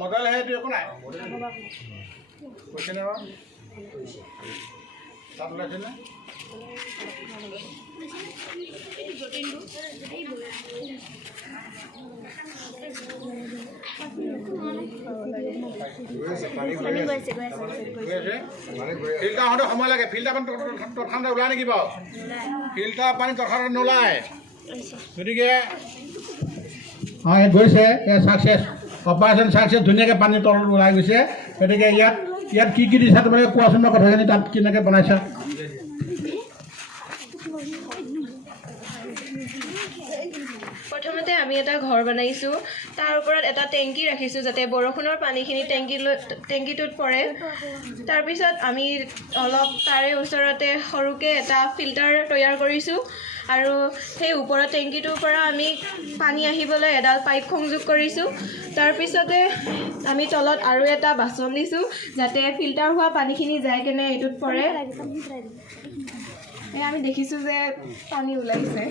model সেইটো একো নাই কৈছেনে বাৰু তাত ওলাইছেনে ফিল্টাৰ হওঁতে সময় লাগে ফিল্টাৰ পানী তৎক্ষণাতে ওলাই নেকি বাৰু ফিল্টাৰ পানী তৎক্ষণাতে নোলায় গতিকে অঁ ইয়াত গৈছে ছাকচেছ অপাৰেশ্যন ছাকচেছ ধুনীয়াকৈ পানী তলত ওলাই গৈছে গতিকে ইয়াত কি কি দিছা তোমালোকে কোৱাচোন মই কথাখিনি তাত কেনেকৈ বনাইছা প্ৰথমতে আমি এটা ঘৰ বনাইছোঁ তাৰ ওপৰত এটা টেংকি ৰাখিছোঁ যাতে বৰষুণৰ পানীখিনি টেংকিটোত পৰে তাৰপিছত আমি অলপ তাৰে ওচৰতে সৰুকৈ এটা ফিল্টাৰ তৈয়াৰ কৰিছোঁ আৰু সেই ওপৰৰ টেংকিটোৰ পৰা আমি পানী আহিবলৈ এডাল পাইপ সংযোগ কৰিছোঁ তাৰপিছতে আমি তলত আৰু এটা বাচন দিছোঁ যাতে ফিল্টাৰ হোৱা পানীখিনি যাই কেনে এইটোত পৰে আমি দেখিছোঁ যে পানী ওলাইছে